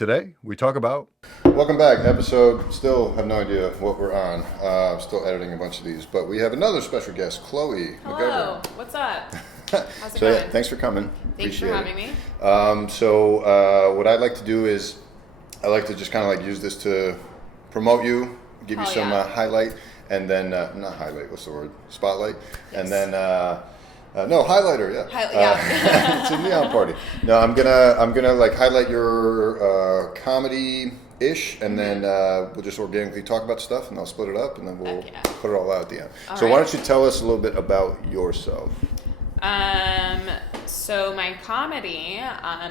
Today, we talk about... Welcome back. Episode, still have no idea what we're on. Still editing a bunch of these. But we have another special guest, Chloe Hello. McGovern. What's up? How's it going? Yeah, thanks for coming. Thanks for having me. What I'd like to do is, I like to just kind of like use this to promote you, give you some highlight, and then, not highlight, what's the word? Spotlight. Yes. And then... no, highlighter, yeah. It's a neon party. No, I'm gonna like highlight your comedy-ish, and then we'll just organically talk about stuff, and I'll split it up, and then we'll put it all out at the end. Why don't you tell us a little bit about yourself? So my comedy,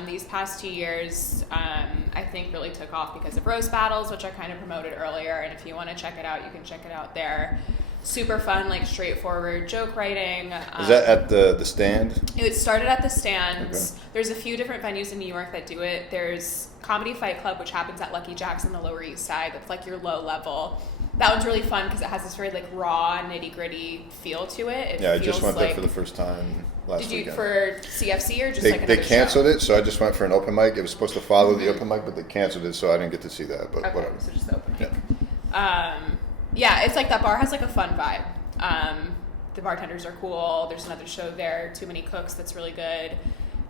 these past 2 years, I think really took off because of roast battles, which I kind of promoted earlier, and if you want to check it out, you can check it out there. Super fun, like straightforward joke writing. Is that at the Stand? It started at the Stand. Okay. There's a few different venues in New York that do it. There's Comedy Fight Club, which happens at Lucky Jack's on the Lower East Side. That's like your low level. That one's really fun because it has this very like raw, nitty gritty feel to it. I just went there for the first time last weekend. Did you for CFC or just like another They canceled show? it, so I just went for an open mic. It was supposed to follow the open mic, but they canceled it, so I didn't get to see that. But whatever. So just the open mic. Yeah, it's like that bar has like a fun vibe. The bartenders are cool. There's another show there, Too Many Cooks, that's really good.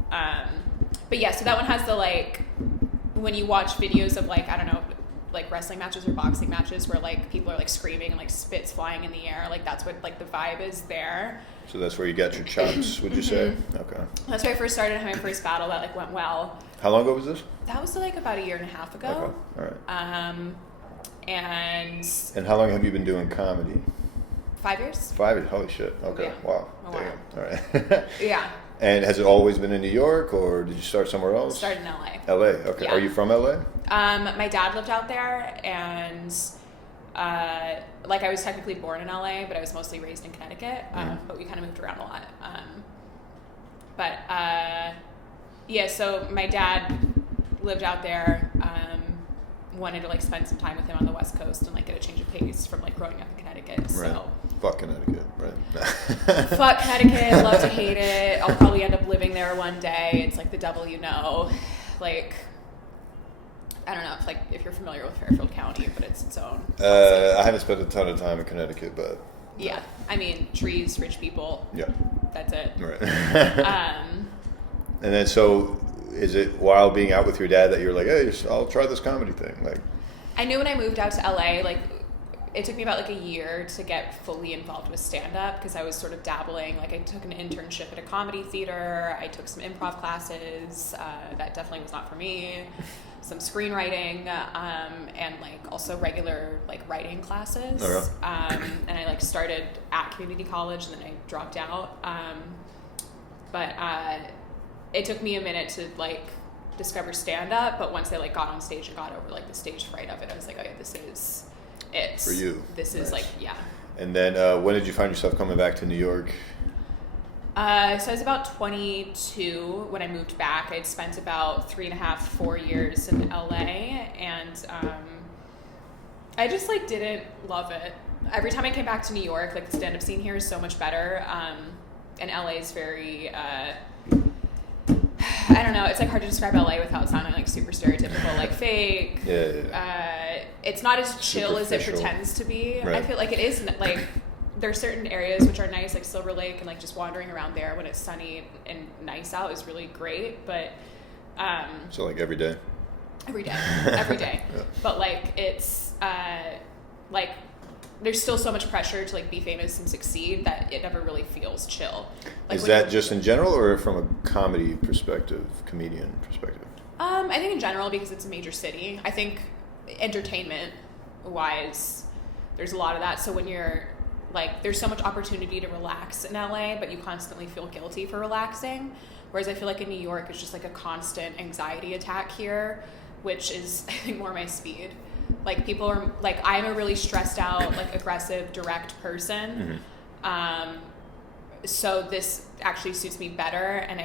But yeah, so that one has the like, when you watch videos of like, I don't know, like wrestling matches or boxing matches where like people are like screaming and like spits flying in the air, like that's what like the vibe is there. So that's where you got your chops, would you say? Okay. That's where I first started my first battle that like went well. How long ago was this? That was like about a year and a half ago. Okay, all right. And how long have you been doing comedy? 5 years. 5 years? Holy shit. Okay. Yeah. Wow. Oh, damn. wow. All right. Yeah. And has it always been in New York, or did you start somewhere else? Started in LA. LA. Okay. Yeah. Are you from LA? My dad lived out there, and like I was technically born in LA, but I was mostly raised in Connecticut. But we kind of moved around a lot. Yeah. So my dad lived out there. Wanted to like spend some time with him on the West Coast and like get a change of pace from like growing up in Connecticut. Right. So Fuck Connecticut, right? fuck Connecticut, love to hate it. I'll probably end up living there one day. It's like the devil you know. Like I don't know if you're familiar with Fairfield County, but it's its own. I haven't spent a ton of time in Connecticut, but yeah. I mean trees, rich people. Yeah. That's it. Right. And then so is it while being out with your dad that you're like, hey, I'll try this comedy thing? Like, I knew when I moved out to LA, like it took me about like a year to get fully involved with stand-up because I was sort of dabbling. Like I took an internship at a comedy theater. I took some improv classes. That definitely was not for me. Some screenwriting, and like also regular like writing classes. Okay. And I like started at community college and then I dropped out. But it took me a minute to like discover stand-up, but once I like got on stage and got over like the stage fright of it, I was like, oh yeah, this is it. For you. This is like, yeah. And then when did you find yourself coming back to New York? So I was about 22 when I moved back. I'd spent about 3.5, 4 years in LA, and I just like didn't love it. Every time I came back to New York, like the stand-up scene here is so much better, and LA is very I don't know, it's like hard to describe LA without sounding like super stereotypical, like fake. Yeah. It's not as chill as it pretends to be. Right. I feel like it is like there are certain areas which are nice, like Silver Lake, and like just wandering around there when it's sunny and nice out is really great. But so like every day. Every day. Yeah. But like it's like there's still so much pressure to like be famous and succeed that it never really feels chill. Like, is that just in general or from a comedy perspective, comedian perspective? I think in general because it's a major city. I think entertainment wise, there's a lot of that. So when you're like, there's so much opportunity to relax in LA, but you constantly feel guilty for relaxing. Whereas I feel like in New York, it's just like a constant anxiety attack here, which is I think more my speed. Like people are like, I'm a really stressed out, like aggressive, direct person. So this actually suits me better. And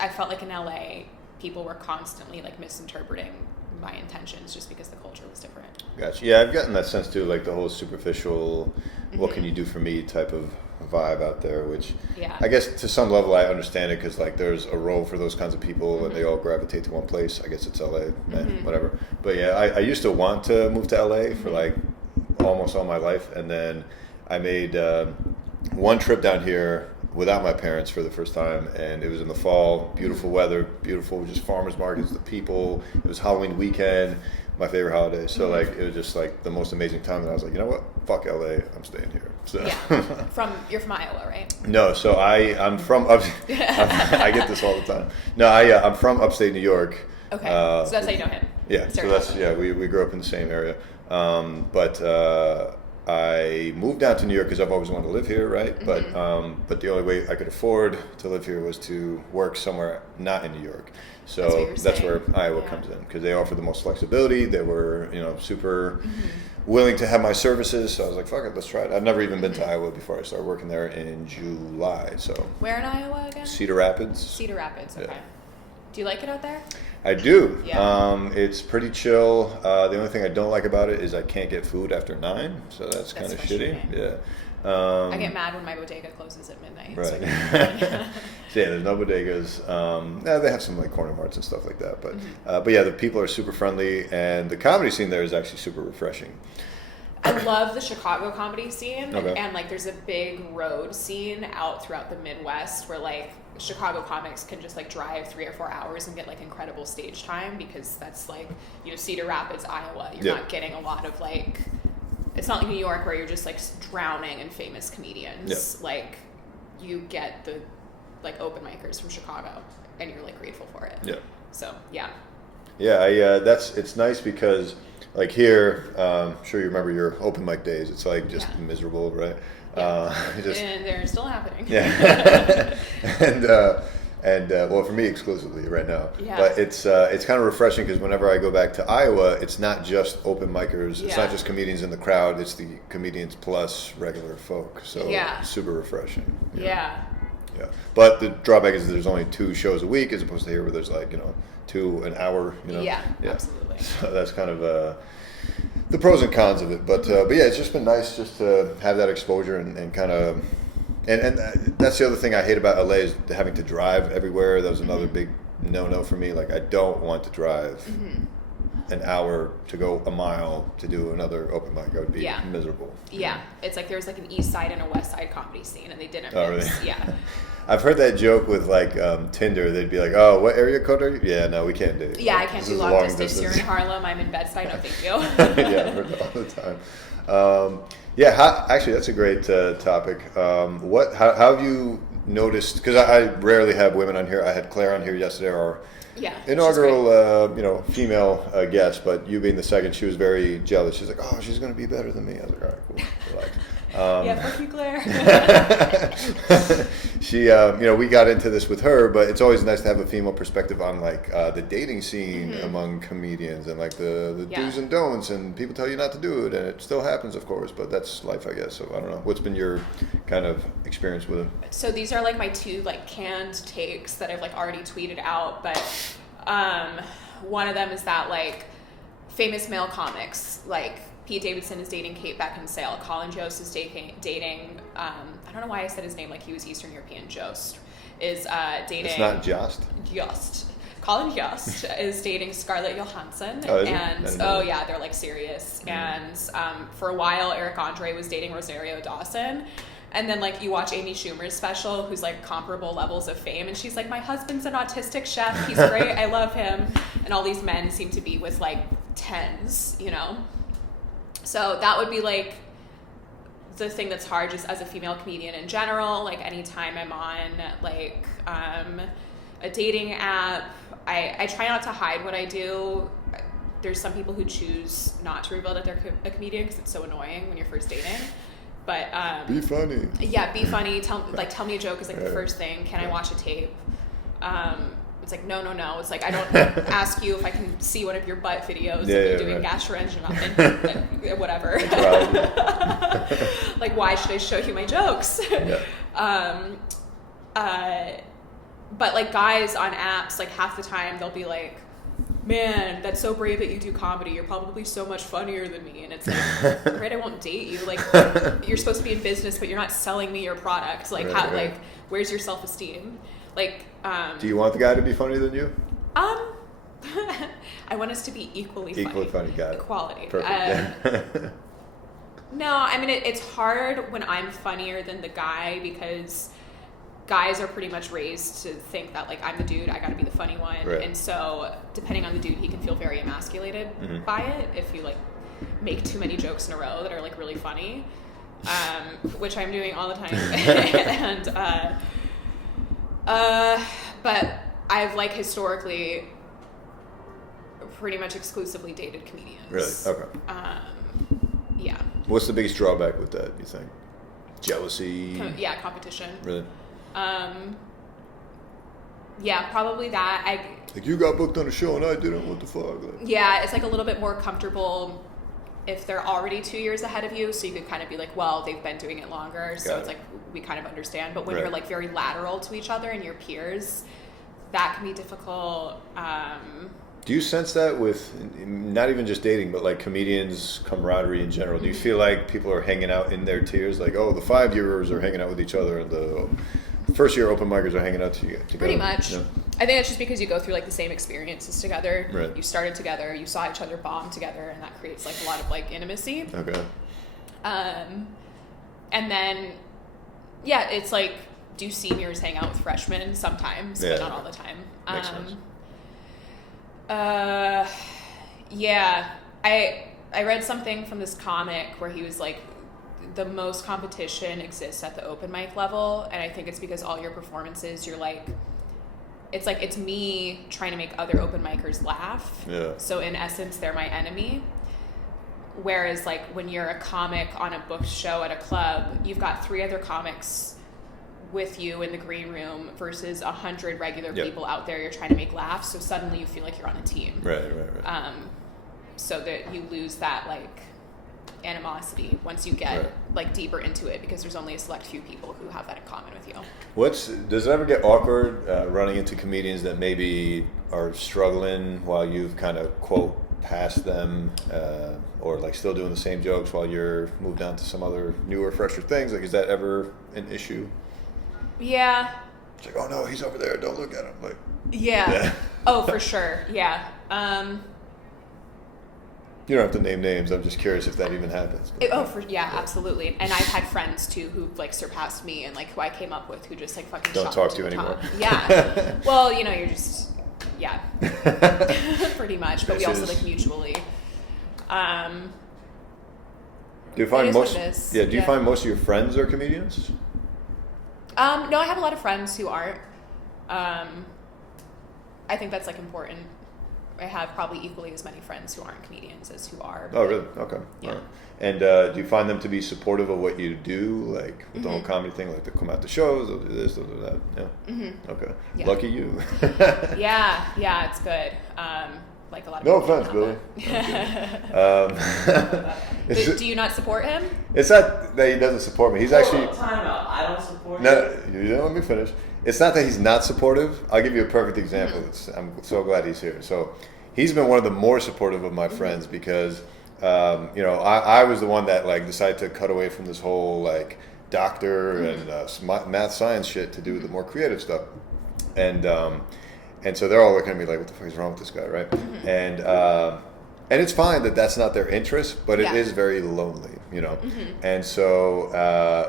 I felt like in LA, people were constantly like misinterpreting my intentions just because the culture was different. Gotcha. Yeah, I've gotten that sense too, like the whole superficial, what can you do for me type of vibe out there, which I guess to some level I understand it, because like there's a role for those kinds of people and they all gravitate to one place. I guess it's LA, whatever. But yeah, I used to want to move to LA for like almost all my life, and then I made one trip down here without my parents for the first time, and it was in the fall, beautiful weather, beautiful just farmers markets, the people, it was Halloween weekend, my favorite holiday, so like it was just like the most amazing time, and I was like, you know what, fuck LA, I'm staying here. So you're from Iowa, right? No, so I'm from I get this all the time. No, I'm from upstate New York. Okay, so that's how you know him. Yeah, so that's we grew up in the same area, but I moved down to New York because I've always wanted to live here, right? But the only way I could afford to live here was to work somewhere not in New York. So that's where Iowa comes in, because they offer the most flexibility. They were, super willing to have my services. So I was like, fuck it, let's try it. I've never even been to Iowa before. I started working there in July. So where in Iowa again? Cedar Rapids. Cedar Rapids. Okay. Yeah. Do you like it out there? I do. Yeah. It's pretty chill. The only thing I don't like about it is I can't get food after 9, so that's kind of shitty. Yeah. I get mad when my bodega closes at midnight. Right. So yeah, there's no bodegas. They have some like corner marts and stuff like that, but yeah, the people are super friendly, and the comedy scene there is actually super refreshing. I love the Chicago comedy scene, and like there's a big road scene out throughout the Midwest where like Chicago comics can just like drive 3 or 4 hours and get like incredible stage time, because that's like, Cedar Rapids, Iowa. You're not getting a lot of like, it's not like New York where you're just like drowning in famous comedians. Like you get the like open micers from Chicago and you're like grateful for it. Yeah. So yeah. Yeah, it's nice because like here, sure you remember your open mic days. It's like just miserable, right? And they're still happening. Yeah. and well, for me exclusively right now. Yeah. But it's kind of refreshing, because whenever I go back to Iowa, it's not just open micers. It's not just comedians in the crowd. It's the comedians plus regular folk. So super refreshing. Yeah. But the drawback is that there's only 2 shows a week, as opposed to here where there's like 2 an hour. Yeah, absolutely. So that's kind of the pros and cons of it. But yeah, it's just been nice just to have that exposure and kind of. And that's the other thing I hate about LA is having to drive everywhere. That was another big no for me. Like I don't want to drive an hour to go a mile to do another open mic. I would be miserable. Yeah, it's like there's like an East Side and a West Side comedy scene, and they didn't mix. Really? Yeah. I've heard that joke with like Tinder. They'd be like, "Oh, what area code are you?" Yeah, no, we can't do. Yeah, I can't do long distance. You're in Harlem. I'm in Bed-Stuy. No, thank you. Yeah, I've heard that all the time. Actually, that's a great topic. How have you noticed? Because I rarely have women on here. I had Claire on here yesterday, our inaugural, female guest. But you being the second, she was very jealous. She's like, "Oh, she's going to be better than me." I was like, "All right, cool, relax." Fuck you, Claire. She, we got into this with her, but it's always nice to have a female perspective on like the dating scene among comedians, and like the do's and don'ts, and people tell you not to do it, and it still happens, of course, but that's life, I guess. So I don't know. What's been your kind of experience with it? So these are like my 2 like canned takes that I've like already tweeted out, but one of them is that like famous male comics like Pete Davidson is dating Kate Beckinsale. Colin Jost is dating I don't know why I said his name like he was Eastern European. Jost is dating. It's not Jost. Jost. Colin Jost is dating Scarlett Johansson, they're like serious. And for a while, Eric Andre was dating Rosario Dawson. And then like you watch Amy Schumer's special, who's like comparable levels of fame, and she's like, my husband's an autistic chef. He's great. I love him. And all these men seem to be with like 10s, So that would be like the thing that's hard just as a female comedian in general. Like anytime I'm on like a dating app, I try not to hide what I do. There's some people who choose not to reveal that they're a comedian because it's so annoying when you're first dating. But be funny. Yeah, be funny. Tell me a joke is like the first thing. Can I watch a tape? It's like no. It's like I don't ask you if I can see one of your butt videos if you're doing gastroenterology, whatever. Like why should I show you my jokes? but like guys on apps, like half the time they'll be like, man, that's so brave that you do comedy. You're probably so much funnier than me. And it's like, right, I won't date you. Like, you're supposed to be in business, but you're not selling me your product. Like, right, how, right. like, where's your self-esteem? Like, do you want the guy to be funnier than you? I want us to be equally funny. Got it. Equality. Perfect. No, I mean, it's hard when I'm funnier than the guy because guys are pretty much raised to think that, like, I'm the dude, I gotta be the funny one. Right. And so, depending on the dude, he can feel very emasculated by it if you, like, make too many jokes in a row that are, like, really funny, which I'm doing all the time. But I've, like, historically pretty much exclusively dated comedians. Really? Okay. Yeah. What's the biggest drawback with that, you think? Jealousy? Competition. Really? Yeah, probably that. Like, you got booked on a show and I didn't, what the fuck? Like, yeah, it's like a little bit more comfortable if they're already 2 years ahead of you, so you could kind of be like, well, they've been doing it longer, so it's like, we kind of understand. But when you're like very lateral to each other and your peers, that can be difficult. Do you sense that with not even just dating, but like comedians' camaraderie in general? Do you feel like people are hanging out in their tiers? Like, oh, the 5-yearers are hanging out with each other, and the first-year open micers are hanging out together? Pretty much. Yeah. I think it's just because you go through like the same experiences together. Right. You started together, you saw each other bomb together, and that creates like a lot of like intimacy. Okay. And then, yeah, it's like, do seniors hang out with freshmen? Sometimes, but not all the time. Makes sense. Yeah, I read something from this comic where he was like, the most competition exists at the open mic level, and I think it's because all your performances, you're like, it's me trying to make other open micers laugh. Yeah. So in essence, they're my enemy. Whereas like when you're a comic on a booked show at a club, you've got 3 other comics with you in the green room versus 100 regular people out there you're trying to make laugh, so suddenly you feel like you're on a team. Right. So that you lose that like animosity once you get like deeper into it, because there's only a select few people who have that in common with you. Does it ever get awkward running into comedians that maybe are struggling while you've kind of quote past them, or like still doing the same jokes while you're moved on to some other newer, fresher things? Like, is that ever an issue? Yeah. It's like, oh no, he's over there, don't look at him. Like, yeah. Oh, for sure. Yeah. You don't have to name names. I'm just curious if that even happens. Absolutely. And I've had friends too who like surpassed me and like who I came up with who just like fucking don't shot talk me to you the anymore. top. Yeah. Well, you know, you're just pretty much. But we also like mutually. Do you find most? Do you find most of your friends are comedians? No, I have a lot of friends who aren't. I think that's like important. I have probably equally as many friends who aren't comedians as who are. Oh, really? Okay. Yeah. Right. And do you find them to be supportive of what you do, like with the whole comedy thing, like they come out to shows, they'll do this, they'll do that? Yeah. Mm-hmm. Okay. Yeah. Lucky you. yeah, it's good. Like a lot of no people offense, Billy. Do you not support him? It's not that he doesn't support me. He's actually. Time out. I don't support No, you don't let me finish. It's not that he's not supportive. I'll give you a perfect example. I'm so glad he's here. So he's been one of the more supportive of my friends because, I was the one that like decided to cut away from this whole like doctor and math science shit to do the more creative stuff. And so they're all looking at me like, what the fuck is wrong with this guy, right? And it's fine that that's not their interest, but it is very lonely, you know? And so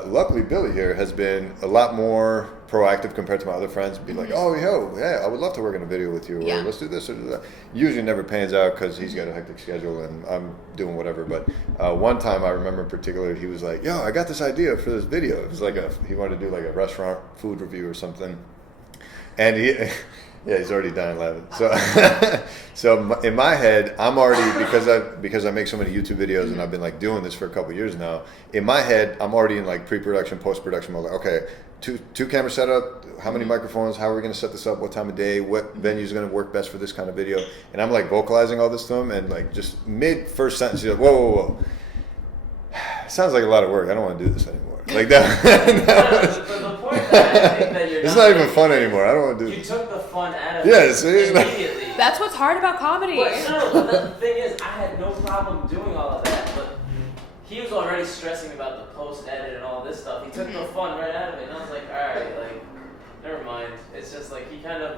luckily Billy here has been a lot more proactive compared to my other friends. Be like, oh, I would love to work in a video with you, or let's do this or do that. Usually never pans out because he's got a hectic schedule and I'm doing whatever. But one time I remember in particular, he was like, I got this idea for this video. It was like he wanted to do like a restaurant food review or something. And he's already dying laughing. So in my head, I'm already, because I make so many YouTube videos and I've been like doing this for a couple of years now. In my head, I'm already in like pre-production, post-production mode. Like, okay, two camera setup. How many microphones? How are we going to set this up? What time of day? What venue is going to work best for this kind of video? And I'm like vocalizing all this to him, and like just mid first sentence, he's like, whoa. Sounds like a lot of work. I don't want to do this anymore. Like that. The point that I think that It's not even fun anymore. I don't want to do You this. took the fun out of Yeah, it see? immediately. That's what's hard about comedy. But no, the thing is, I had no problem doing all of that, but he was already stressing about the post-edit and all this stuff. He took the fun right out of it, and I was like, alright, like, never mind. It's just like, he kind of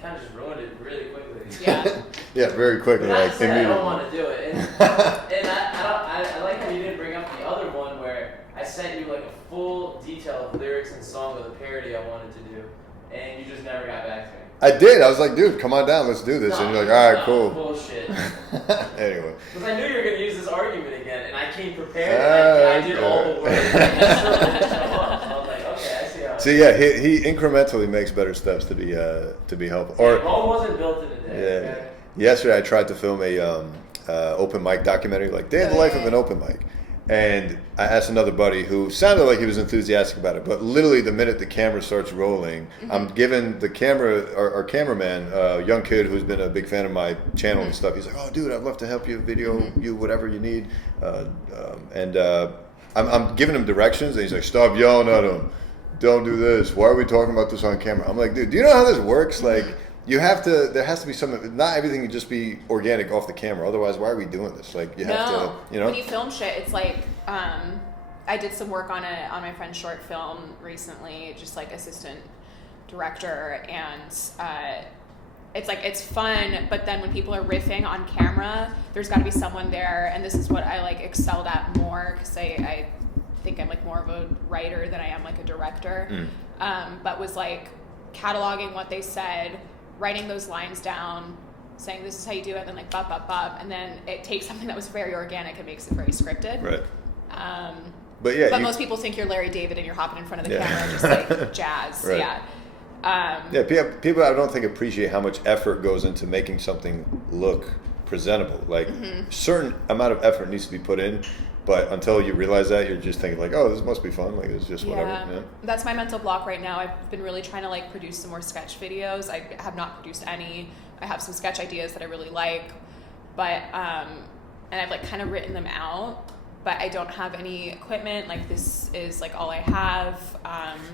just ruined it really quickly. Yeah. Yeah, very quickly. Not Like, to say I immediately. don't want to do it. And I like how you didn't bring up the other one where I sent you like a full detail of lyrics and song with a parody I wanted to do, and you just never got back to me. I did. I was like, dude, come on down, let's do this. And you're like, all right, cool. Bullshit. Anyway. Because I knew you were going to use this argument again, and I came prepared, and I did all the work. And I still didn't show up. So I was like, okay, I see how. So yeah, he incrementally makes better steps to be helpful. Or Rome wasn't built in a day. yeah. Okay? Yesterday I tried to film a open mic documentary, like day in the life of an open mic. And I asked another buddy who sounded like he was enthusiastic about it, but literally the minute the camera starts rolling, I'm giving the camera, our cameraman, a young kid who's been a big fan of my channel and stuff. He's like, "Oh, dude, I'd love to help you video you whatever you need." I'm giving him directions, and he's like, "Stop yelling at him! Don't do this. Why are we talking about this on camera?" I'm like, "Dude, do you know how this works? Like, you have to. There has to be something. Not everything can just be organic off the camera. Otherwise, why are we doing this? Like, you have to. You know, when you film shit, it's like I did some work on my friend's short film recently, just like assistant director, and it's like it's fun. But then when people are riffing on camera, there's got to be someone there, and this is what I like excelled at more because I think I'm like more of a writer than I am like a director. But was like cataloging what they said, writing those lines down, saying this is how you do it, and then like bop, bop, bop, and then it takes something that was very organic and makes it very scripted. Right. But most people think you're Larry David and you're hopping in front of the camera and just like jazz. Right. Yeah. People I don't think appreciate how much effort goes into making something look presentable. Like certain amount of effort needs to be put in, but until you realize that, you're just thinking like, oh, this must be fun. Like it's just whatever. Yeah. That's my mental block right now. I've been really trying to like produce some more sketch videos. I have not produced any. I have some sketch ideas that I really like, but and I've like kind of written them out. But I don't have any equipment. Like this is like all I have.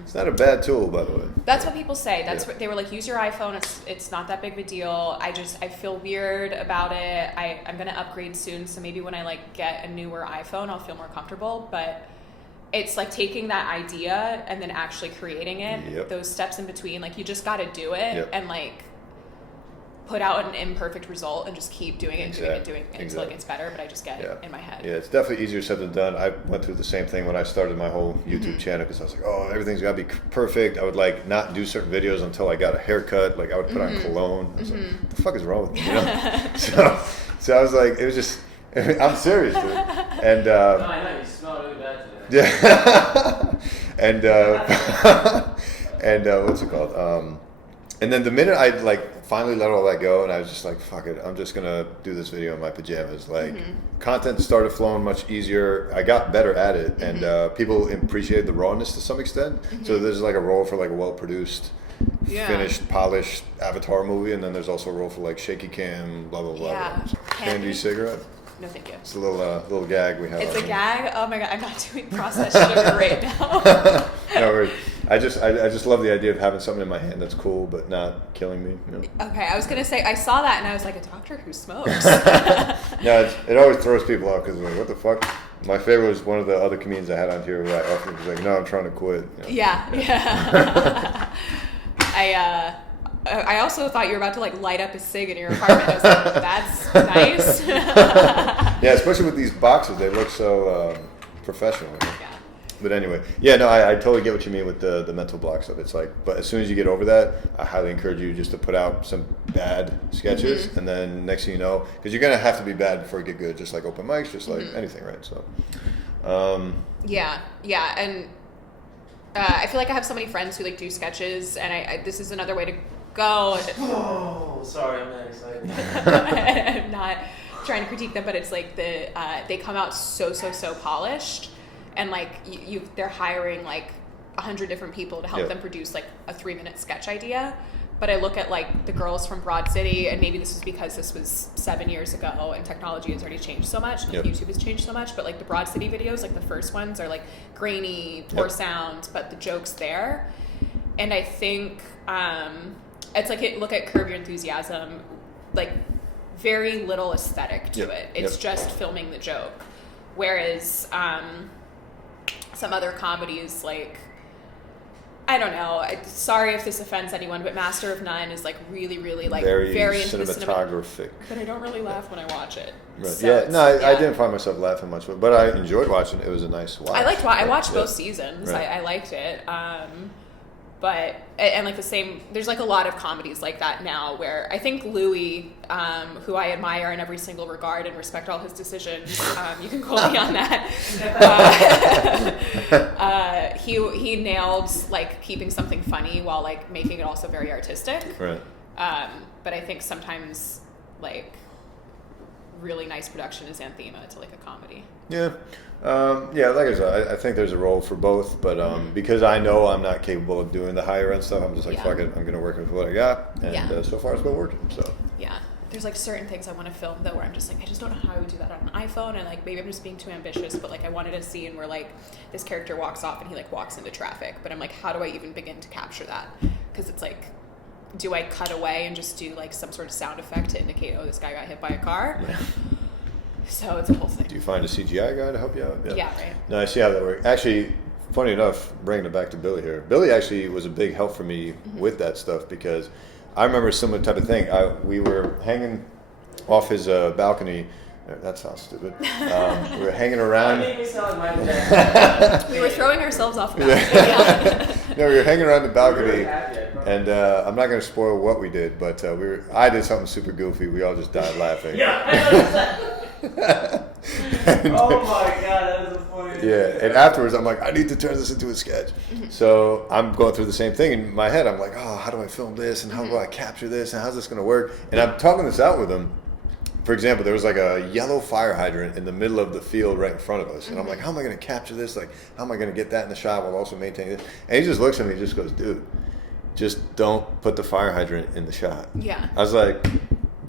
It's not a bad tool, by the way. That's what people say. That's what they were like. Use your iPhone. It's not that big of a deal. I feel weird about it. I'm gonna upgrade soon, so maybe when I like get a newer iPhone, I'll feel more comfortable. But it's like taking that idea and then actually creating it. Yep. Those steps in between, like you just got to do it Yep. and like put out an imperfect result and just keep doing it and doing it until it gets better, but I just get it in my head. Yeah, it's definitely easier said than done. I went through the same thing when I started my whole YouTube channel because I was like, oh, everything's got to be perfect. I would like not do certain videos until I got a haircut. Like I would put on cologne. I was like, what the fuck is wrong with me? You know? so I was like, it was just, I'm serious, dude. And no, I know, you smell really bad today. yeah. and what's it called? And then the minute I like finally let all that go, and I was just like, "Fuck it, I'm just gonna do this video in my pajamas." Like, content started flowing much easier. I got better at it, and people appreciated the rawness to some extent. So there's like a role for like a well-produced, finished, polished Avatar movie, and then there's also a role for like shaky cam, blah blah blah. Yeah. Candy cigarette. No, thank you. It's a little gag we have. It's on a here. gag. Oh my god, I'm not doing processed sugar right now. No, I just love the idea of having something in my hand that's cool but not killing me. You know? Okay, I was gonna say I saw that and I was like, a doctor who smokes. No, it always throws people off because like, what the fuck? My favorite was one of the other comedians I had on here who I often was like, no, I'm trying to quit. You know? Yeah. I also thought you were about to like light up a cig in your apartment. I was like, that's nice. Yeah, especially with these boxes, they look so professional. You know? Yeah. But anyway, yeah, no, I totally get what you mean with the mental blocks of it. It's like, but as soon as you get over that, I highly encourage you just to put out some bad sketches, and then next thing you know, because you're gonna have to be bad before you get good, just like open mics, just like anything, right? So, Yeah, and I feel like I have so many friends who like do sketches, and I this is another way to go. Oh, sorry, I'm not excited. I'm not trying to critique them, but it's like they come out so polished, and like they're hiring like 100 different people to help them produce like a 3-minute sketch idea. But I look at like the girls from Broad City, and maybe this is because this was 7 years ago and technology has already changed so much, like YouTube has changed so much, but like the Broad City videos, like the first ones are like grainy, poor sound, but the joke's there. and I think it's like look at Curb Your Enthusiasm, like very little aesthetic to it. It's just filming the joke. Whereas some other comedies, like, I don't know. Sorry if this offends anyone, but Master of None is like really, really like very into cinematographic. But I don't really laugh when I watch it. Right. So I didn't find myself laughing much, but I enjoyed watching it. It was a nice watch. I watched both seasons. Right. I liked it. But and like the same, there's like a lot of comedies like that now where I think Louis, who I admire in every single regard and respect all his decisions, you can quote me on that. He nailed like keeping something funny while like making it also very artistic. Right. But I think sometimes like really nice production is anathema to like a comedy. Yeah. Like I said, I think there's a role for both, but because I know I'm not capable of doing the higher end stuff, I'm just like, fuck it, I'm going to work with what I got, and so far it's been working, so. Yeah. There's like certain things I want to film though where I'm just like, I just don't know how I would do that on an iPhone, and like maybe I'm just being too ambitious, but like I wanted a scene where like this character walks off and he like walks into traffic, but I'm like, how do I even begin to capture that? Because it's like, do I cut away and just do like some sort of sound effect to indicate, oh, this guy got hit by a car? Yeah. So it's a whole thing. Do you find a CGI guy to help you out? Yeah, right. No, I see how that works. Actually, funny enough, bringing it back to Billy here. Billy actually was a big help for me with that stuff because I remember a similar type of thing. We were hanging off his balcony. That sounds stupid. We were hanging around. That made me sound like Michael Jackson. We were throwing ourselves off the balcony. No, we were hanging around the balcony, and I'm not going to spoil what we did, but I did something super goofy. We all just died laughing. Oh my god, that was a funny. Yeah, and afterwards I'm like, I need to turn this into a sketch. So I'm going through the same thing in my head. I'm like, oh, how do I film this, and how do I capture this, and how's this going to work? And I'm talking this out with him. For example, there was like a yellow fire hydrant in the middle of the field right in front of us. And I'm like, how am I going to capture this? Like, how am I going to get that in the shot while also maintaining this? And he just looks at me and just goes, dude, just don't put the fire hydrant in the shot. Yeah. I was like,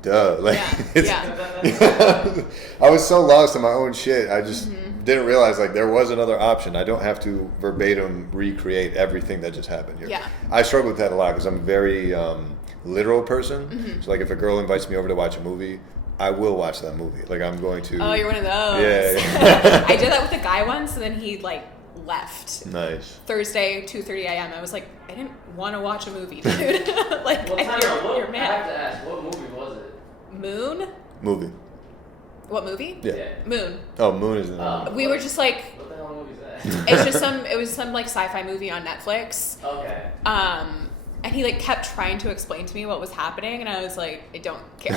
duh. Like, Yeah. I was so lost in my own shit. I just didn't realize like there was another option. I don't have to verbatim recreate everything that just happened here. Yeah. I struggle with that a lot because I'm a very literal person. So like if a girl invites me over to watch a movie, I will watch that movie. Like I'm going to. Oh, you're one of those. Yeah. I did that with a guy once, and then he like left. Nice. Thursday, 2:30 a.m. I was like, I didn't want to watch a movie, dude. Like, Well, you're I mad. have to ask, what movie was it? Moon? Movie. What movie? Yeah. Moon. Oh, Moon is in the We were just like, What the hell movie is that? it was some like sci-fi movie on Netflix. Okay. And he like kept trying to explain to me what was happening, and I was like, I don't care.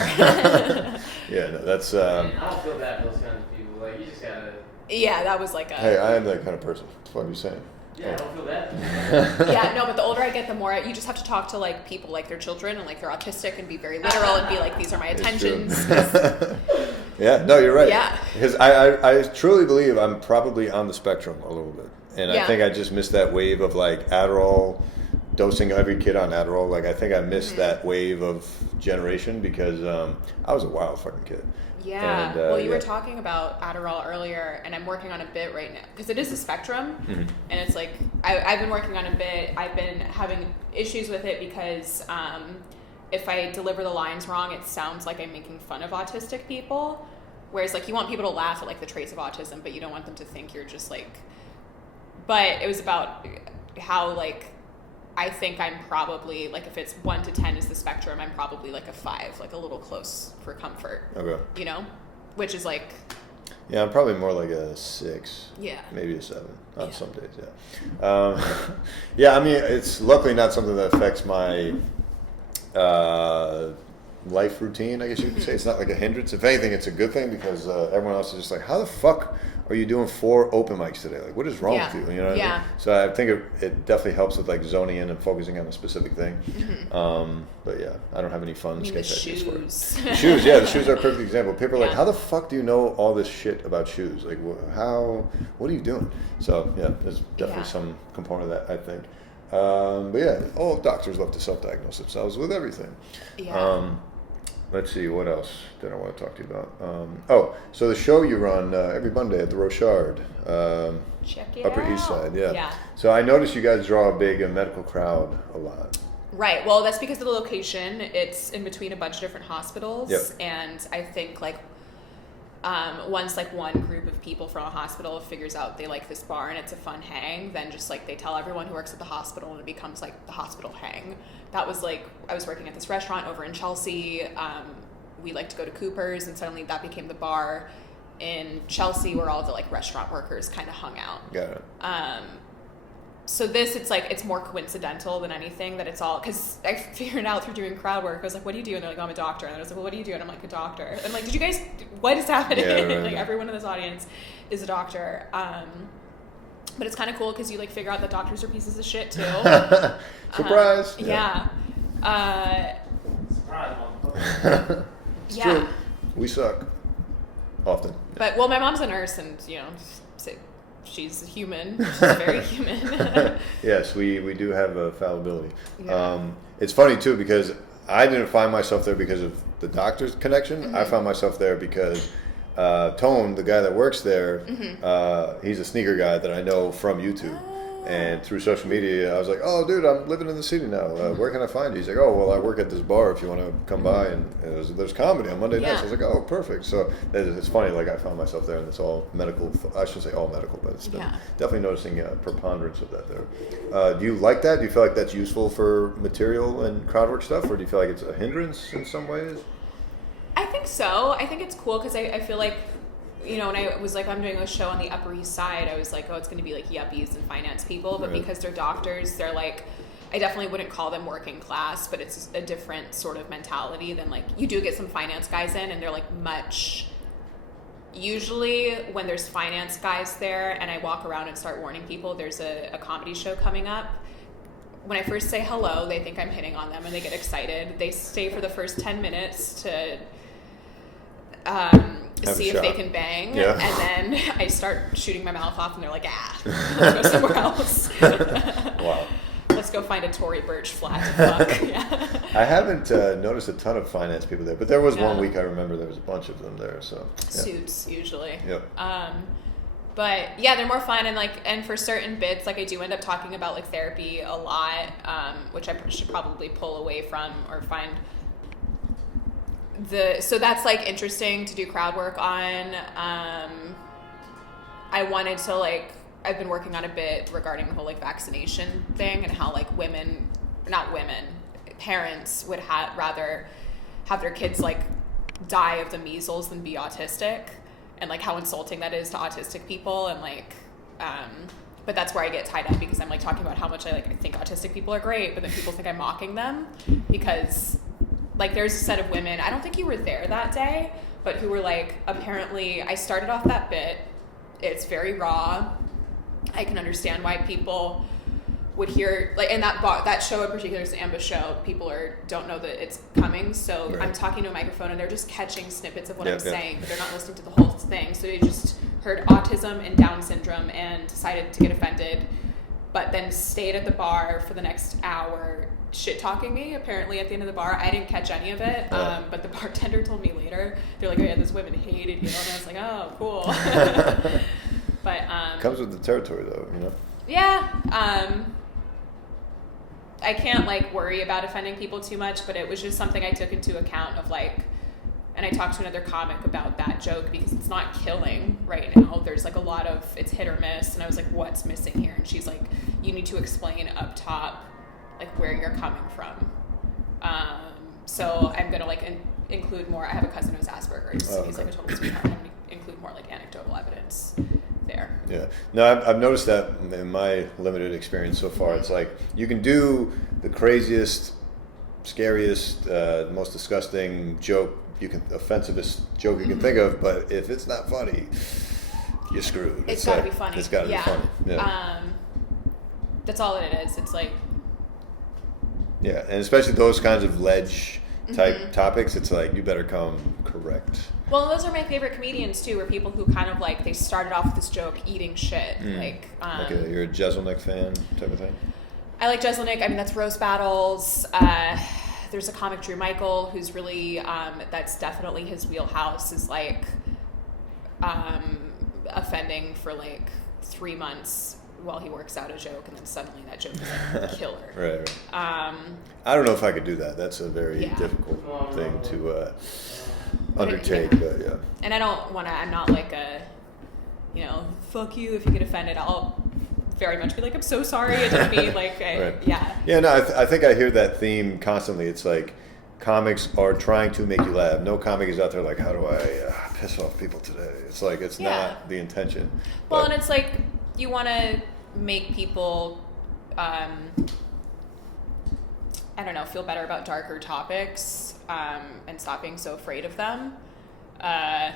Yeah, no, that's. I don't feel bad for those kinds of people. Like, you just gotta. Yeah, that was like a. Hey, I am that kind of person. What are you saying? Yeah, I don't feel bad. Yeah, no, but the older I get, the more you just have to talk to like people like their children and like they're autistic and be very literal and be like, these are my attentions. Yeah, no, you're right. Yeah. Because I truly believe I'm probably on the spectrum a little bit. And Yeah. I think I just missed that wave of like Adderall, dosing every kid on Adderall. Like I think I missed that wave of generation because I was a wild fucking kid. Yeah. And, well, you yeah. were talking about Adderall earlier, and I'm working on a bit right now because it is a spectrum, and it's like I've been working on a bit. I've been having issues with it because if I deliver the lines wrong, it sounds like I'm making fun of autistic people. Whereas like you want people to laugh at like the traits of autism, but you don't want them to think you're just like. But it was about how like. I think I'm probably, like, if it's 1 to 10 is the spectrum, I'm probably, like, a 5, like, a little close for comfort. Okay. You know? Which is, like... Yeah, I'm probably more like a 6. Yeah. Maybe a 7 on some days, yeah. Yeah, I mean, it's luckily not something that affects my life routine, I guess you could say. It's not like a hindrance. If anything, it's a good thing because everyone else is just like, how the fuck are you doing 4 open mics today? Like, what is wrong with you? You know what I mean? So I think it definitely helps with like zoning in and focusing on a specific thing. But yeah, I don't have any fun sketch ideas for it. The shoes, yeah, the shoes are a perfect example. People are like, how the fuck do you know all this shit about shoes? Like, what are you doing? So yeah, there's definitely some component of that, I think. But yeah, all doctors love to self-diagnose themselves with everything. Yeah. let's see, what else did I want to talk to you about? So the show you run every Monday at the Rochard, Check it Upper out. East Side, yeah. Yeah. So I noticed you guys draw a big medical crowd a lot. Right. Well, that's because of the location. It's in between a bunch of different hospitals. Yep. And I think, like, once, like, one group of people from a hospital figures out they like this bar and it's a fun hang, then just, like, they tell everyone who works at the hospital and it becomes, like, the hospital hang. That was, like, I was working at this restaurant over in Chelsea. We liked to go to Cooper's, and suddenly that became the bar in Chelsea where all the, like, restaurant workers kind of hung out. Got it. So this, it's like, it's more coincidental than anything that it's all, because I figured out through doing crowd work, I was like, what do you do? And they're like, oh, I'm a doctor. And I was like, well, what do you do? And I'm like, a doctor. And I'm like, did you guys, what is happening? Yeah, right, like, right. everyone in this audience is a doctor. But it's kind of cool because you, like, figure out that doctors are pieces of shit, too. Surprise! Yeah. Surprise, motherfucker. It's Yeah. true. We suck. Often. But, well, my mom's a nurse, and, you know, she's human. She's very human. Yes, we do have a fallibility. Yeah. It's funny too because I didn't find myself there because of the doctor's connection. Mm-hmm. I found myself there because Tone, the guy that works there, Mm-hmm. he's a sneaker guy that I know from YouTube. And through social media, I was like, "Oh, dude, I'm living in the city now. Where can I find you?" He's like, "Oh, well, I work at this bar. If you want to come by, and there's comedy on Monday nights." Yeah. I was like, "Oh, perfect." So it's funny. Like I found myself there, and it's all medical. I shouldn't say all medical, but it's been Yeah. definitely noticing a preponderance of that there. Do you like that? Do you feel like that's useful for material and crowd work stuff, or do you feel like it's a hindrance in some ways? I think so. I think it's cool because I feel like, you know, when I was like, I'm doing a show on the Upper East Side, I was like, oh, it's going to be like yuppies and finance people. But Right. because they're doctors, they're like, I definitely wouldn't call them working class, but it's a different sort of mentality than, like, you do get some finance guys in and they're like much. Usually when there's finance guys there and I walk around and start warning people there's a comedy show coming up, when I first say hello, they think I'm hitting on them and they get excited. They stay for the first 10 minutes to see if they can bang, Yeah. and then I start shooting my mouth off and they're like, let's go somewhere else. Wow. Let's go find a Tory Burch flat to fuck. Yeah. I haven't noticed a ton of finance people there, but there was one Yeah. week I remember there was a bunch of them there. So yeah. Suits usually. Yep. But yeah, they're more fun, and for certain bits, like, I do end up talking about, like, therapy a lot, which I should probably pull away from or find. So that's, like, interesting to do crowd work on. I wanted to, like, I've been working on a bit regarding the whole, like, vaccination thing and how, like, parents would rather have their kids, like, die of the measles than be autistic, and, like, how insulting that is to autistic people, and, like, but that's where I get tied up because I'm, like, talking about how much I think autistic people are great, but then people think I'm mocking them because, like, there's a set of women, I don't think you were there that day, but who were like, apparently, I started off that bit, it's very raw, I can understand why people would hear, like, in that show in particular, it's an ambush show, people don't know that it's coming, so Right. I'm talking to a microphone and they're just catching snippets of what Yeah, I'm yeah. saying, but they're not listening to the whole thing, so they just heard autism and Down syndrome and decided to get offended, but then stayed at the bar for the next hour shit-talking me, apparently, at the end of the bar. I didn't catch any of it, Yeah. but the bartender told me later, they're like, oh yeah, those women hated you, and I was like, oh, cool. But, Comes with the territory, though, you know. yeah, I can't, like, worry about offending people too much, but it was just something I took into account of, like, and I talked to another comic about that joke because it's not killing right now. There's, like, a lot of, it's hit or miss, and I was like, what's missing here? And she's like, you need to explain up top, like, where you're coming from. So I'm gonna, like, include more. I have a cousin who has Asperger's. Oh, He's okay. like a total sweetheart. I'm gonna include more, like, anecdotal evidence there. Yeah. No, I've noticed that in my limited experience so far. It's like you can do the craziest, scariest, most disgusting joke offensivest joke you can think of, but if it's not funny, you're screwed. It's gotta be funny. It's gotta be funny. Yeah. That's all that it is. It's like, Yeah, and especially those kinds of ledge type topics, it's like you better come correct. well, those are my favorite comedians too, were people who kind of, like, they started off with this joke eating shit. You're a Jeselnik fan type of thing. I like Jeselnik. I mean, that's roast battles. there's a comic, Drew Michael, who's really that's definitely his wheelhouse, is like offending for like 3 months while he works out a joke, and then suddenly that joke is like killer. Right. I don't know if I could do that. That's a very difficult thing to undertake. But yeah. And I don't want to. I'm not like a, fuck you if you get offended. I'll very much be like, I'm so sorry. I didn't mean like, yeah. Yeah, no, I think I hear that theme constantly. It's like comics are trying to make you laugh. No comic is out there like, how do I piss off people today? It's like, it's not the intention. Well, and it's like, you want to make people, feel better about darker topics, and stop being so afraid of them. I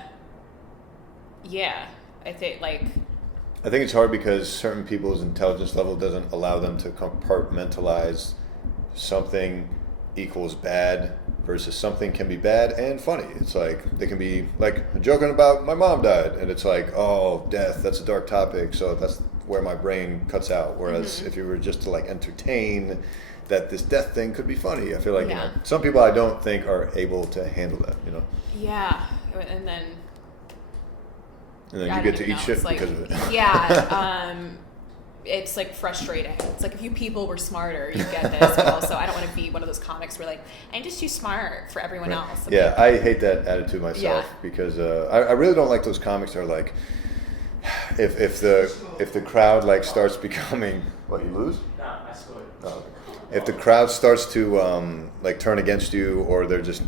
think it's hard because certain people's intelligence level doesn't allow them to compartmentalize something equals bad versus something can be bad and funny. It's like, they can be like joking about my mom died, and it's like, oh, death, that's a dark topic, so that's where my brain cuts out. Whereas if you were just to like entertain that this death thing could be funny, I feel like some people I don't think are able to handle that. Yeah, and then you get to eat shit because of it. It's like frustrating. It's like, if you people were smarter, you get this. But also, I don't want to be one of those comics where like, I'm just too smart for everyone else. Yeah, I hate that attitude myself because I really don't like those comics that are like, if the crowd like starts becoming, what, you lose? No, I scored. Oh. If the crowd starts to like turn against you, or they're just,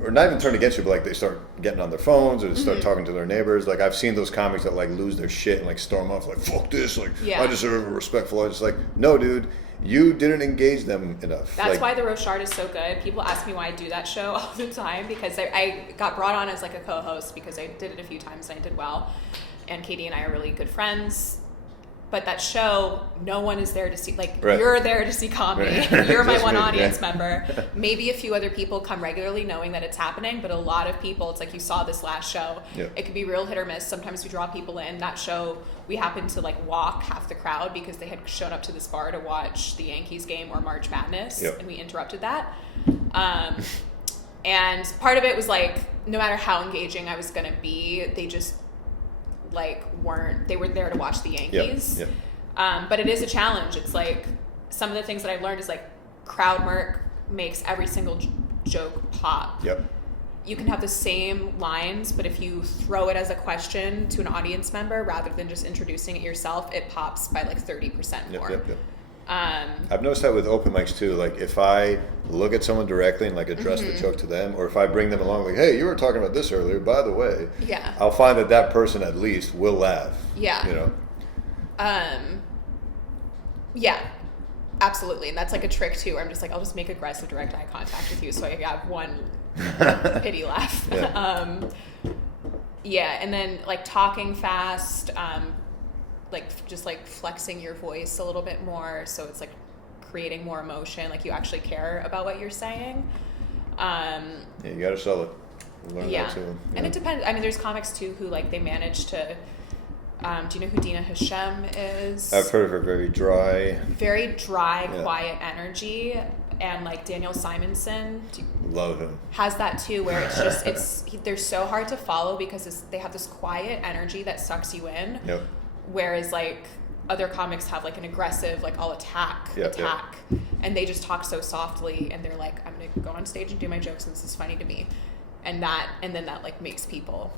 or not even turn against you, but like they start getting on their phones or they start talking to their neighbors. Like, I've seen those comics that like lose their shit and like storm off like, fuck this, like I deserve a respectful. I just like, no, dude, you didn't engage them enough. That's why the Rochard is so good. People ask me why I do that show all the time, because I got brought on as like a co-host because I did it a few times and I did well. And Katie and I are really good friends. But that show, no one is there to see. Like, you're there to see comedy. You're my one audience member. Maybe a few other people come regularly knowing that it's happening, but a lot of people, it's like, you saw this last show. It could be real hit or miss. Sometimes we draw people in. That show, we happened to like walk half the crowd because they had shown up to this bar to watch the Yankees game or March Madness, and we interrupted that. And part of it was like, no matter how engaging I was going to be, they just they were there to watch the Yankees. But it is a challenge. It's like, some of the things that I've learned is like, crowd work makes every single joke pop. You can have the same lines, but if you throw it as a question to an audience member rather than just introducing it yourself, it pops by like 30% more. I've noticed that with open mics too. Like, if I look at someone directly and like address the joke to them, or if I bring them along, like, hey, you were talking about this earlier, by the way, I'll find that person at least will laugh. Absolutely. And that's like a trick too, where I'm just like, I'll just make aggressive direct eye contact with you so I have one pity laugh. And then like talking fast, just like flexing your voice a little bit more, so it's like creating more emotion, like you actually care about what you're saying. You gotta sell it. Learn that too. And it depends. I mean, there's comics too who like, they manage to do you know who Dina Hashem is? I've heard of her. Very dry, quiet energy. And like Daniel Simonson, love him, has that too, where it's just they're so hard to follow because they have this quiet energy that sucks you in. Whereas like other comics have like an aggressive, like, I'll attack, and they just talk so softly, and they're like, I'm gonna go on stage and do my jokes, and this is funny to me, and then that like makes people.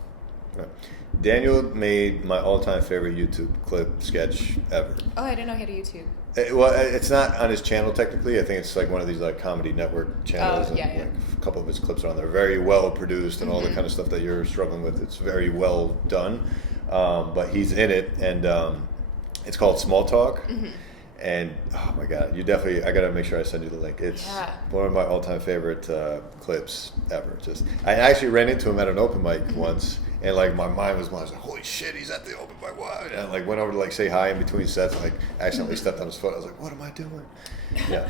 Daniel made my all-time favorite YouTube clip sketch ever. Oh, I didn't know he had a YouTube. Well, it's not on his channel technically. I think it's like one of these like Comedy Network channels. Like, a couple of his clips are on there. Very well produced and all the kind of stuff that you're struggling with. It's very well done. But he's in it, and it's called Small Talk. And oh my God, I gotta make sure I send you the link. It's one of my all-time favorite clips ever. I actually ran into him at an open mic once, And like my mind was like, holy shit, he's at the open mic. Wow. And I like went over to like say hi in between sets and like accidentally stepped on his foot. I was like, what am I doing? Yeah.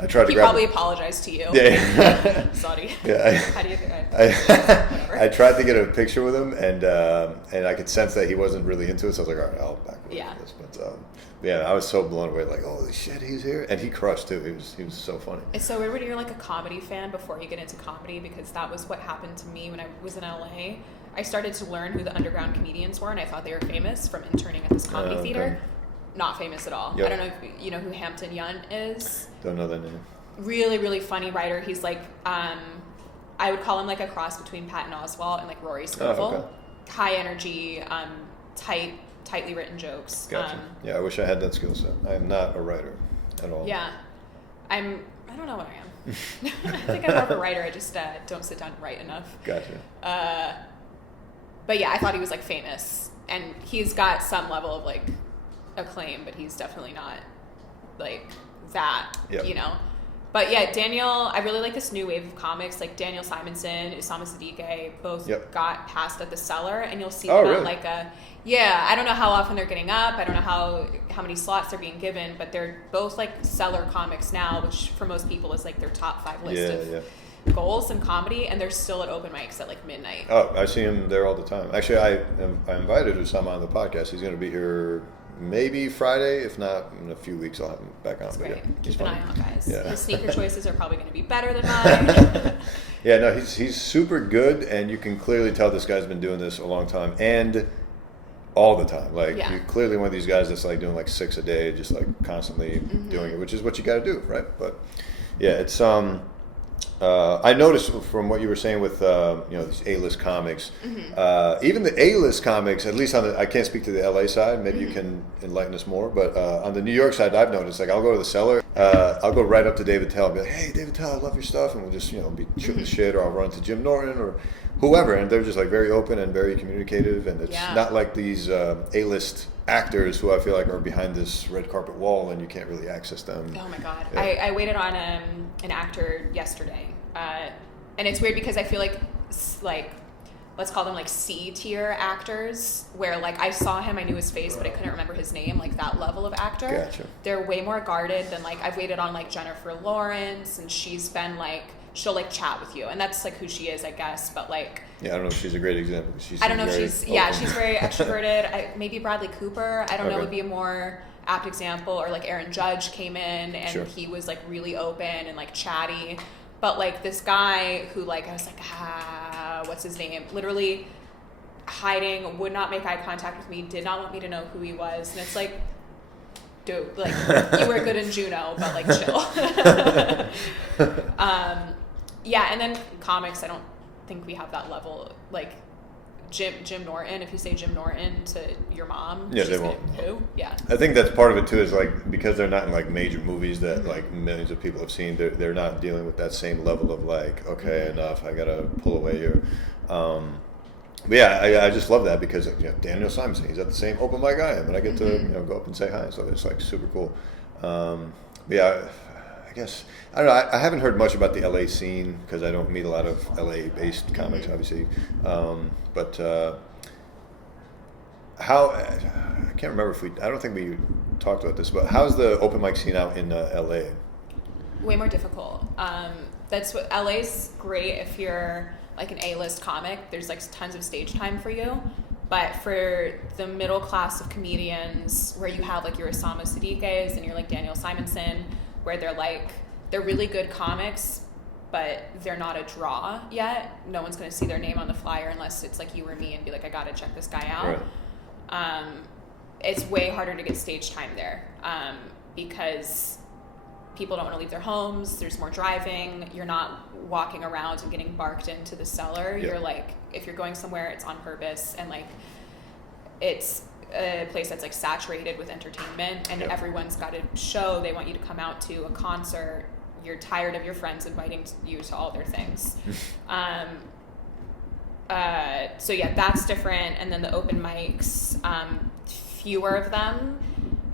I tried to he grab probably apologized to you. Yeah. Sorry. Yeah. How do you think I tried to get a picture with him and I could sense that he wasn't really into it. So I was like, all right, I'll back away from this. But yeah, I was so blown away, like, holy shit, he's here. And he crushed too. He was so funny. It's so weird when you're like a comedy fan before you get into comedy, because that was what happened to me when I was in LA. I started to learn who the underground comedians were, and I thought they were famous from interning at this comedy theater. Not famous at all. Yep. I don't know if you know who Hampton Yunt is. Don't know that name. Really, really funny writer. He's like, I would call him like a cross between Patton Oswalt and like Rory Scovel. Oh, okay. High energy, tightly written jokes. Gotcha. Yeah, I wish I had that skill set. I am not a writer at all. Yeah, I don't know what I am. I think I'm more of a writer. I just don't sit down and write enough. Gotcha. But yeah, I thought he was like famous, and he's got some level of like acclaim, but he's definitely not like that, you know. But yeah, Daniel, I really like this new wave of comics, like Daniel Simonson, Usama Siddiqui, both got passed at the Cellar, and you'll see them on like I don't know how often they're getting up, I don't know how many slots they're being given, but they're both like Cellar comics now, which for most people is like their top 5 list of goals in comedy, and they're still at open mics at like midnight. Oh, I see him there all the time. Actually, I invited Usama on the podcast. He's going to be here maybe Friday, if not in a few weeks. I'll have him back on. That's great. Yeah, keep an eye out, guys. Yeah. His sneaker choices are probably going to be better than mine. Yeah, no, he's super good, and you can clearly tell this guy's been doing this a long time and all the time. Like, you're clearly one of these guys that's like doing like 6 a day, just like constantly doing it, which is what you got to do, right? But yeah, it's I noticed from what you were saying with these A-list comics, even the A-list comics, at least on the, I can't speak to the LA side, maybe you can enlighten us more, but on the New York side, I've noticed, like, I'll go to the Cellar, I'll go right up to David Tell and be like, hey, David Tell, I love your stuff, and we'll just, be shooting shit, or I'll run to Jim Norton or whoever, and they're just like very open and very communicative, and it's not like these A-list actors who I feel like are behind this red carpet wall and you can't really access them. Oh my god. I waited on an actor yesterday, and it's weird because I feel like let's call them like C-tier actors, where like I saw him, I knew his face, but I couldn't remember his name, like that level of actor. Gotcha. They're way more guarded than like I've waited on like Jennifer Lawrence, and she's been like, she'll like chat with you, and that's like who she is, I guess, but like I don't know if she's a great example. I don't know if she's she's very extroverted. Maybe Bradley Cooper, I don't know, would be a more apt example, or like Aaron Judge came in and he was like really open and like chatty, but like this guy who like I was like, what's his name, literally hiding, would not make eye contact with me, did not want me to know who he was, and it's like, dude, like you were good in Juno, but like chill. And then comics, I don't think we have that level. Like Jim Norton, if you say Jim Norton to your mom, they won't. Who? Yeah. I think that's part of it too, is like because they're not in like major movies that like millions of people have seen, they're not dealing with that same level of like, okay, enough, I gotta pull away here. But yeah, I just love that because Daniel Simonson, he's at the same open mic I am, and I get to go up and say hi, so it's like super cool. I guess I don't know. I haven't heard much about the LA scene because I don't meet a lot of LA based comics, obviously. But how I can't remember if I don't think we talked about this, but how's the open mic scene out in LA? Way more difficult. That's what LA's great if you're like an A-list comic. There's like tons of stage time for you. But for the middle class of comedians, where you have like your Osama Siddiquis and you're like Daniel Simonson, where they're really good comics, but they're not a draw yet. No one's going to see their name on the flyer unless it's like you or me and be like, I got to check this guy out. Right. It's way harder to get stage time there because people don't want to leave their homes. There's more driving. You're not walking around and getting barked into the Cellar. You're like, if you're going somewhere, it's on purpose, and like it's a place that's like saturated with entertainment, and everyone's got a show they want you to come out to, a concert. You're tired of your friends inviting you to all their things. So yeah, that's different. And then the open mics, fewer of them,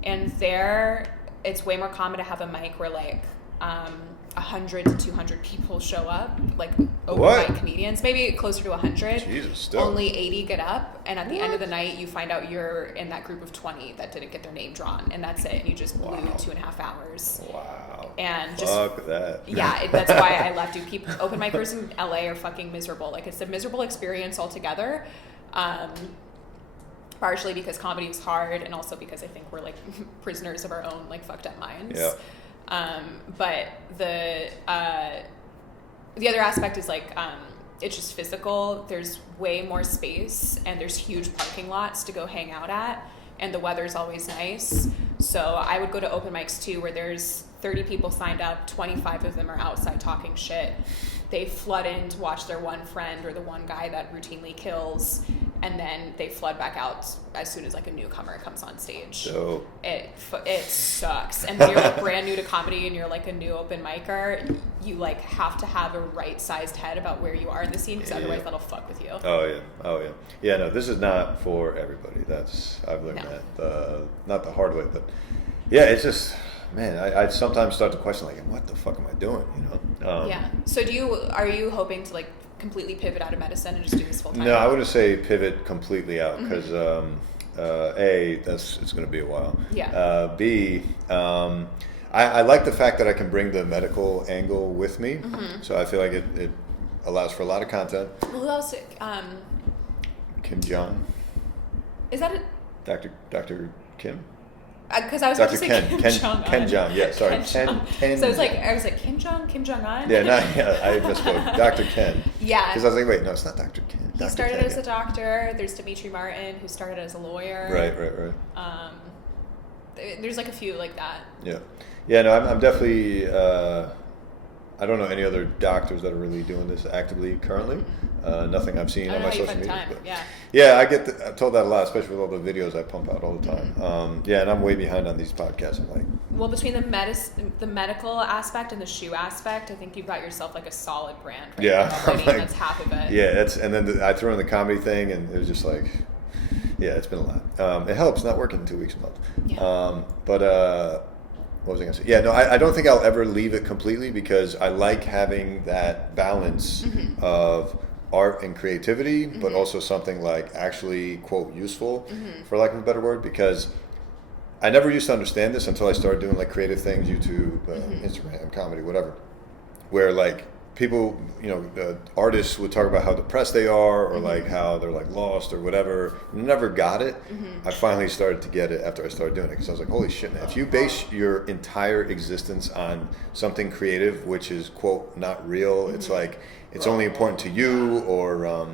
and there it's way more common to have a mic where like 100 to 200 people show up, like open What? mic comedians, maybe closer to 100. Jesus, still. Only 80 get up, and at the end of the night, you find out you're in that group of 20 that didn't get their name drawn, and that's it. And you just blew 2.5 hours. Wow. And just fuck that. Yeah, that's why I left. People, open micers in LA are fucking miserable. Like, it's a miserable experience altogether. Partially because comedy is hard, and also because I think we're like prisoners of our own like fucked up minds. Yeah. But the other aspect is like it's just physical. There's way more space, and there's huge parking lots to go hang out at, and the weather's always nice. So I would go to open mics too, where there's 30 people signed up, 25 of them are outside talking shit. They flood in to watch their one friend or the one guy that routinely kills, and then they flood back out as soon as like a newcomer comes on stage. So It sucks. And when you're like brand new to comedy and you're like a new open micer, you like have to have a right-sized head about where you are in the scene, because otherwise that'll fuck with you. Oh yeah. Yeah, no, this is not for everybody. I've learned that. Not the hard way, but yeah, it's just, man, I sometimes start to question, like, what the fuck am I doing, you know? Yeah. So are you hoping to like completely pivot out of medicine and just do this full time? No, I wouldn't say pivot completely out, because A, it's going to be a while. Yeah. B, I like the fact that I can bring the medical angle with me, so I feel like it allows for a lot of content. Well, who else? Kim Jong. Is that Dr. Kim? Because I was about to Dr. say Ken Jong-un. Ken Jong, yeah, sorry. Ken So I was like Kim Jong-un? Yeah, I misspoke. Dr. Ken. Yeah. Because I was like, wait, no, it's not Dr. Ken. He started as a doctor. There's Dimitri Martin, who started as a lawyer. Right. There's like a few like that. Yeah, no, I'm definitely, I don't know any other doctors that are really doing this actively currently. Nothing I've seen on my social media. But yeah, I'm told that a lot, especially with all the videos I pump out all the time. Yeah, and I'm way behind on these podcasts. I'm like, well, between the medical aspect and the shoe aspect, I think you've got yourself like a solid brand. Right now already, like, and that's half of it. Yeah, and then I threw in the comedy thing, and it was just like, yeah, it's been a lot. It helps not working 2 weeks a month. Yeah. What was I going to say? Yeah, no, I don't think I'll ever leave it completely, because I like having that balance of art and creativity, but also something like actually, quote, useful, for lack of a better word, because I never used to understand this until I started doing like creative things, YouTube, Instagram, comedy, whatever, where like people, artists would talk about how depressed they are, or like how they're like lost or whatever. Never got it. I finally started to get it after I started doing it, because I was like, holy shit, man, if you base your entire existence on something creative, which is, quote, not real, it's like, it's only important to you, or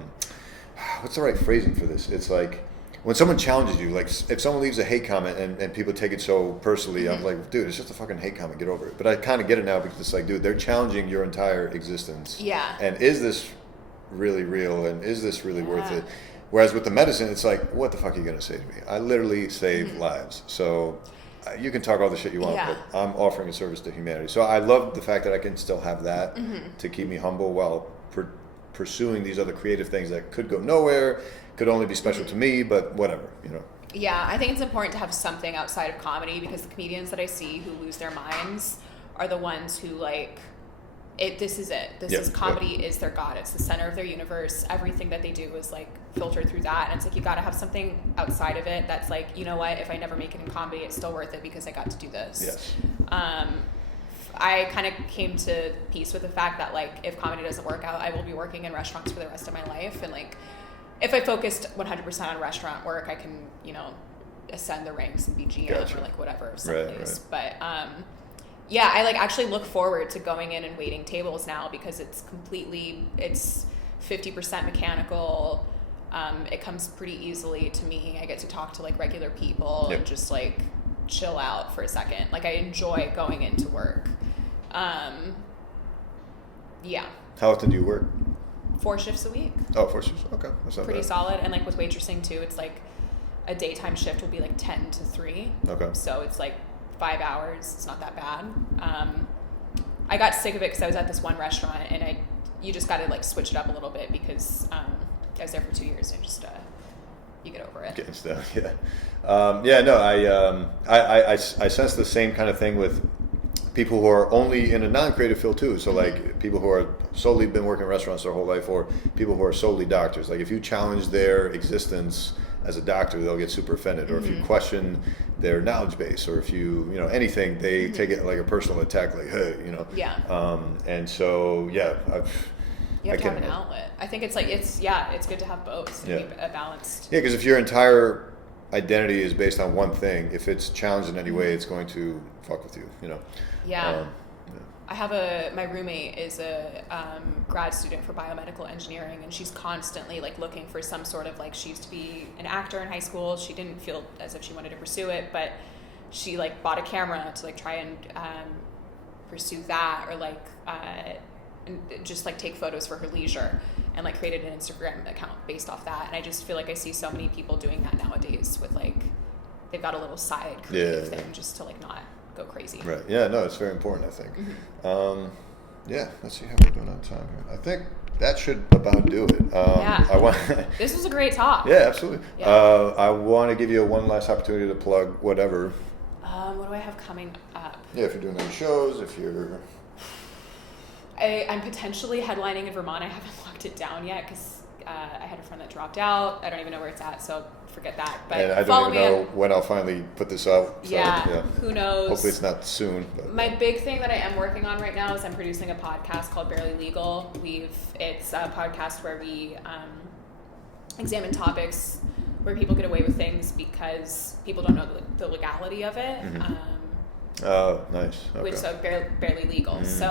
what's the right phrasing for this? It's like, when someone challenges you, like if someone leaves a hate comment and people take it so personally, I'm like, dude, it's just a fucking hate comment, get over it. But I kind of get it now, because it's like, dude, they're challenging your entire existence. Yeah. And is this really real, and is this really worth it? Whereas with the medicine, it's like, what the fuck are you going to say to me? I literally save lives. So you can talk all the shit you want, but I'm offering a service to humanity. So I love the fact that I can still have that to keep me humble while pursuing these other creative things that could go nowhere, could only be special to me, but whatever, Yeah, I think it's important to have something outside of comedy, because the comedians that I see who lose their minds are the ones who like, this is it. This is comedy is their god. It's the center of their universe. Everything that they do is like filtered through that. And it's like, you got to have something outside of it that's like, you know what, if I never make it in comedy, it's still worth it because I got to do this. Yes. I kind of came to peace with the fact that like, if comedy doesn't work out, I will be working in restaurants for the rest of my life. And like, if I focused 100% on restaurant work, I can, ascend the ranks and be GM or like whatever someplace. Right. But yeah, I like actually look forward to going in and waiting tables now, because it's 50% mechanical. It comes pretty easily to me. I get to talk to like regular people and just like chill out for a second. Like I enjoy going into work. Yeah. How often do you work? 4 shifts a week. Oh, 4 shifts. Okay. That's not pretty bad. solid. And like with waitressing too, it's like a daytime shift will be like 10 to 3. Okay. So it's like 5 hours. It's not that bad. I got sick of it because I was at this one restaurant, and you just got to like switch it up a little bit, because I was there for 2 years, and just you get over it. Getting stuff, yeah. No, I sense the same kind of thing with people who are only in a non-creative field too. So Mm-hmm. like people who are solely been working in restaurants their whole life, or people who are solely doctors. Like if you challenge their existence as a doctor, they'll get super offended. Or if you question their knowledge base, or if you anything, they take it like a personal attack. Like, hey, Yeah. And so yeah, You have to have an outlet. I think it's good to have both and be balanced. Yeah, because if your entire identity is based on one thing, if it's challenged in any way, it's going to fuck with you. Yeah. I have my roommate is a grad student for biomedical engineering, and she's constantly like looking for some sort of like, she used to be an actor in high school. She didn't feel as if she wanted to pursue it, but she like bought a camera to like try and pursue that, or like and just like take photos for her leisure, and like created an Instagram account based off that. And I just feel like I see so many people doing that nowadays with like, they've got a little side creative thing just to like not go crazy. Right. Yeah, no, it's very important, I think. Yeah, let's see how we're doing on time here. I think that should about do it. This was a great talk. Yeah, absolutely. Yeah. I want to give you one last opportunity to plug whatever. What do I have coming up? Yeah, if you're doing any shows, if you're... I'm potentially headlining in Vermont. I haven't locked it down yet because I had a friend that dropped out. I don't even know where it's at, so forget that. But and I don't even know when I'll finally put this out. So, yeah, who knows? Hopefully it's not soon. But. My big thing that I am working on right now is I'm producing a podcast called Barely Legal. It's a podcast where we examine topics where people get away with things because people don't know the legality of it. Oh, nice. Okay. Which is barely legal. So,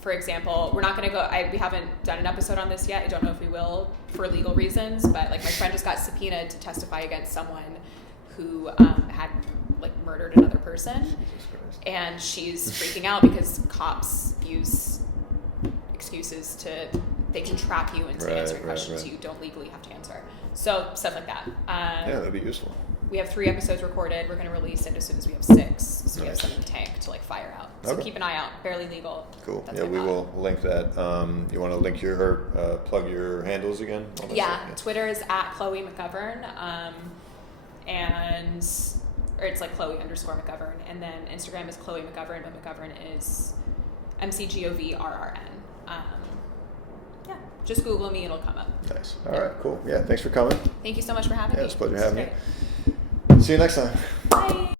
for example, we're not going to go, we haven't done an episode on this yet. I don't know if we will for legal reasons, but like my friend just got subpoenaed to testify against someone who had like murdered another person. And she's freaking out because cops use excuses they can trap you into answering questions you don't legally have to answer. So stuff like that. Yeah, that'd be useful. We have 3 episodes recorded. We're going to release it as soon as we have 6. So we have some in the tank to like fire out. So keep an eye out. Barely Legal. Cool. That's we will link that. You want to link plug your handles again? Yeah. Twitter is at Chloe McGovern. Or it's like Chloe_McGovern. And then Instagram is Chloe McGovern, but McGovern is McGovrn. Yeah. Just Google me, it'll come up. Nice. All right, cool. Yeah, thanks for coming. Thank you so much for having me. Yeah, it's a pleasure having you. you. See you next time. Bye.